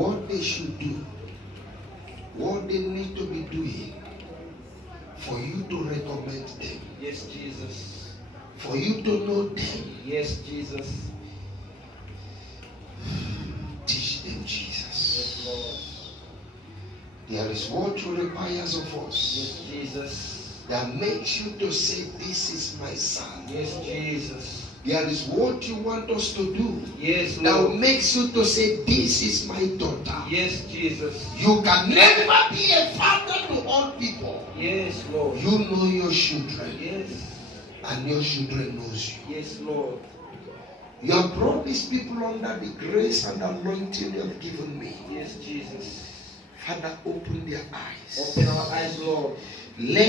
what they should do, what they need to be doing, for you to recommend them. Yes, Jesus. For you to know them. Yes, Jesus. Teach them Jesus. Yes, Lord. There is what you requires of us. Yes, Jesus. That makes you to say, this is my son. Yes, Jesus. There is what you want us to do. Yes, That Lord. makes you to say, this is my daughter. Yes, Jesus. You can never be a father to all people. Yes, Lord. You know your children. Yes. And your children knows you. Yes, Lord. You have brought these people under the grace and anointing you have given me. Yes, Jesus. Father, open their eyes. Open our eyes, Lord. Let